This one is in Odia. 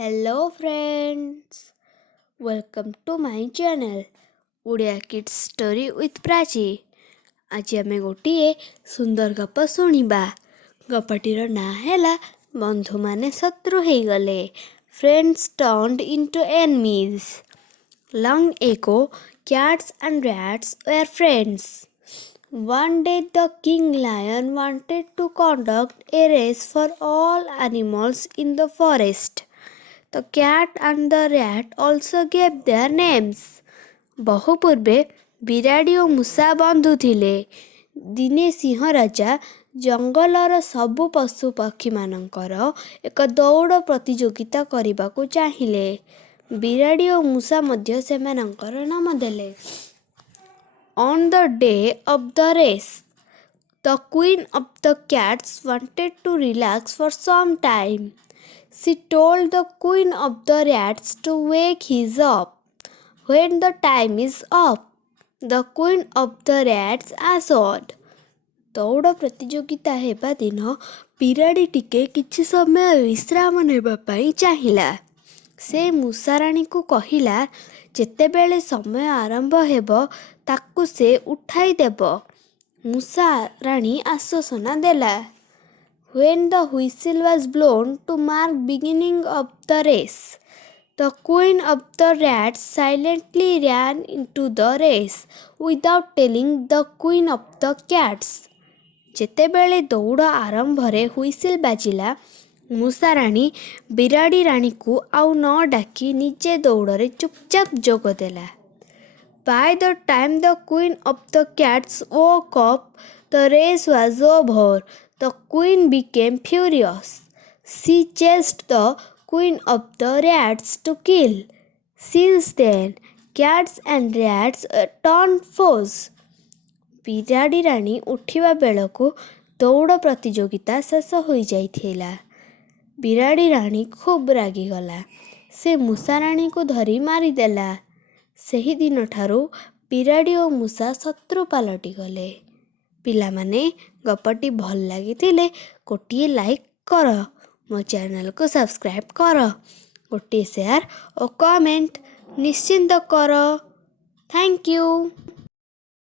Hello friends, welcome to my channel Odia kids story with Prachi. ଆଜି ଆମେ ଗୋଟିଏ ସୁନ୍ଦର ଗପ ଶୁଣିବା। ଗପଟିର ନାଁ ହେଲା ବନ୍ଧୁମାନେ ଶତ୍ରୁ ହେଇଗଲେ। Friends turned into enemies. Long ago, cats and rats were friends. One day the king lion wanted to conduct a race for all animals in the forest. The cat and the rat also gave their names. ବହୁ ପୂର୍ବେ ବିରାଡ଼ି ଓ ମୂଷା ବନ୍ଧୁ ଥିଲେ। ଦିନେ ସିଂହ ରାଜା ଜଙ୍ଗଲର ସବୁ ପଶୁ ପକ୍ଷୀମାନଙ୍କର ଏକ ଦୌଡ଼ ପ୍ରତିଯୋଗିତା କରିବାକୁ ଚାହିଁଲେ। ବିରାଡ଼ି ଓ ମୂଷା ମଧ୍ୟ ସେମାନଙ୍କର ନାମ ଦେଲେ। On the day of the race, the queen of the cats wanted to relax for some time. She told the queen of the rats to wake his up. When the time is up, the queen of the rats assured. ଦୌଡ଼ ପ୍ରତିଯୋଗିତା ହେବା ଦିନ ବିରାଡ଼ି ଟିକେ କିଛି ସମୟ ବିଶ୍ରାମ ନେବା ପାଇଁ ଚାହିଁଲା। ସେ ମୂଷାରାଣୀକୁ କହିଲା, ଯେତେବେଳେ ସମୟ ଆରମ୍ଭ ହେବ ତାକୁ ସେ ଉଠାଇ ଦେବ। ମୂଷାରାଣୀ ଆଶ୍ୱାସନା ଦେଲା। When the whistle was blown to mark beginning of the race, the queen of the rats silently ran into the race without telling the queen of the cats. ଯେତେବେଳେ ଦୌଡ଼ ଆରମ୍ଭରେ ହୁଇସିଲ୍ ବାଜିଲା, ମୂଷାରାଣୀ ବିରାଡ଼ି ରାଣୀକୁ ଆଉ ନ ଡାକି ନିଜେ ଦୌଡ଼ରେ ଚୁପଚାପ ଯୋଗ ଦେଲା। By the time the queen of the cats woke up, the race was over. The queen became furious. She chased the queen of the rats to kill. Since then, cats and rats turned foes. ବିରାଡ଼ି ରାଣୀ ଉଠିବା ବେଳକୁ ଦୌଡ଼ ପ୍ରତିଯୋଗିତା ଶେଷ ହୋଇଯାଇଥିଲା। ବିରାଡ଼ି ରାଣୀ ଖୁବ୍ ରାଗିଗଲା। ସେ ମୂଷାରାଣୀକୁ ଧରି ମାରିଦେଲା। ସେହିଦିନଠାରୁ ବିରାଡ଼ି ଓ ମୂଷା ଶତ୍ରୁ ପାଲଟିଗଲେ। ପିଲାମାନେ, ଗପଟି ଭଲ ଲାଗିଥିଲେ ଗୋଟିଏ ଲାଇକ୍ କର, ମୋ ଚ୍ୟାନେଲକୁ ସବସ୍କ୍ରାଇବ୍ କର, ଗୋଟିଏ ସେୟାର ଓ କମେଣ୍ଟ ନିଶ୍ଚିନ୍ତ କର। Thank you.